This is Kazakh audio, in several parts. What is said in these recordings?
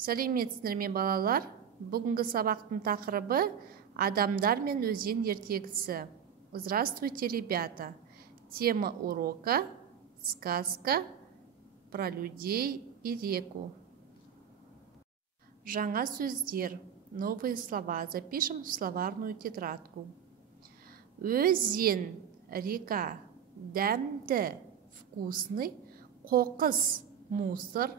Сәлеметсіздер ме балалар? Бүгінгі сабақтың тақырыбы адамдар мен өзен ертегісі. Здравствуйте, ребята! Тема урока – сказка про людей и реку. Жаңа сөздер, новые слова. Запишем в словарную тетрадку. Өзен, река, дәмді, вкусный, қоқыс, мусор,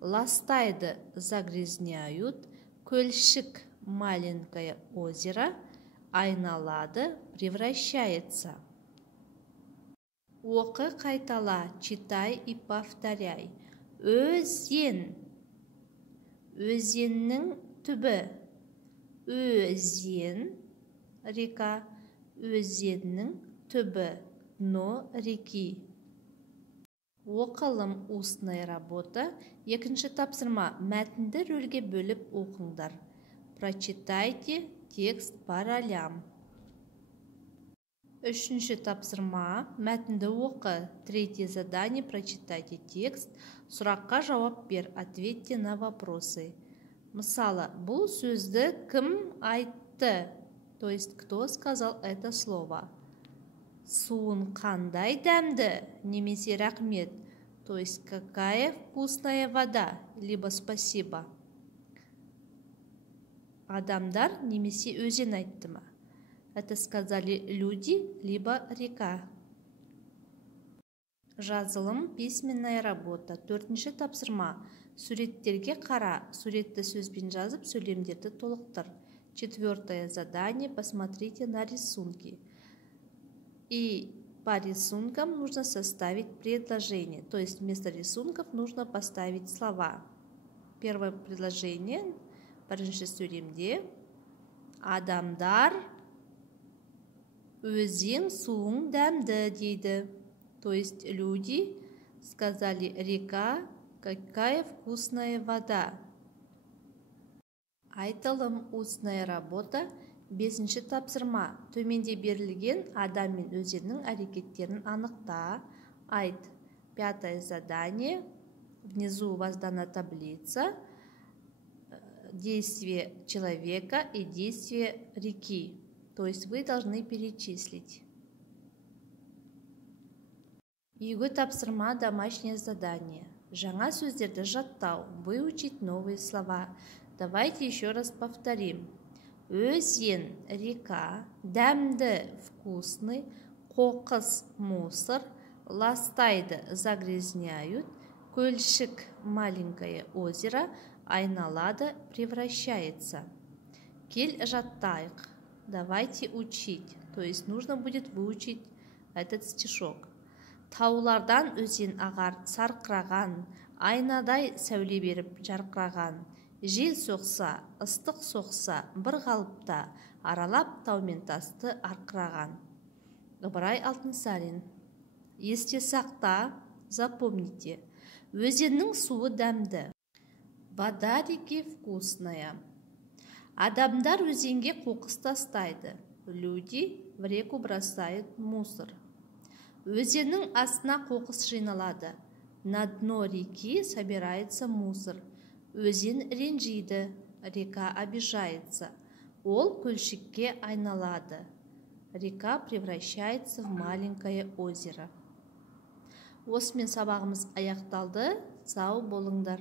ластайды, загрязняют, көлшік, маленькое озеро, айналады, превращается. Оқы, қайтала, читай и повторяй. Өзен, өзеннің түбі. Өзен, река, өзеннің түбі. Дно реки. Оқылым, устная работа. Екінші тапсырма, мәтінді рөлге бөліп оқыңдар. Прочитайте текст по ролям. Үшінші тапсырма, мәтінді оқы. Третье задание, прочитайте текст. Сұраққа жауап бер, ответьте на вопросы. Мысалы, бұл сөзді кім айтты? То есть, кто сказал это слово? Суын қандай дәмді, немесе рахмет. То есть, какая вкусная вода, либо спасибо. Адамдар немесе өзен айтты ма? Это сказали люди, либо река. Жазылым, письменная работа. Төртінші тапсырма. Суреттерге қара, суретті сөзбен жазып, сөйлемдерді толықтыр. Четвертое задание. Посмотрите на рисунки. И по рисункам нужно составить предложение. То есть вместо рисунков нужно поставить слова. Первое предложение. Бірінші сөйлемде. Адамдар өзен суың дәмді дейді. То есть люди сказали: река, какая вкусная вода. Айтылым, устная работа. Бесінші тапсырма. Төменде берілген адам мен өзеннің әрекеттерін анықта. Айт. Пятое задание. Внизу у вас дана таблица. Действие человека и действие реки. То есть вы должны перечислить. Үйге тапсырма, домашнее задание. Жаңа сөздерді жаттау, выучить новые слова. Давайте еще раз повторим. Өзен, река, дәмді, вкусный, қоқыс, мусор, ластайды, загрязняют, көлшік, маленькое озеро, айналады, превращается. Кел жаттайық. Давайте учить. То есть нужно будет выучить этот стишок. Таулардан өзен ағар, сарқыраған, айнадай сәуле беріп жарқыраған. Жел соқса, ыстық соқса, бір қалыпта, аралап тау мен тасты арқыраған. Ыбырай Алтынсарин. Есте сақта, запомните. Өзеннің суы дәмді. Вода реки вкусная. Адамдар өзенге қоқыс тастайды. Люди в реку бросают мусор. Өзеннің астына қоқыс жиналады. На дно реки собирается мусор. Өзен ренжиді, река обижается. Ол көлшікке айналады. Река превращается в маленькое озеро. Осымен сабағымыз аяқталды. Сау болыңдар.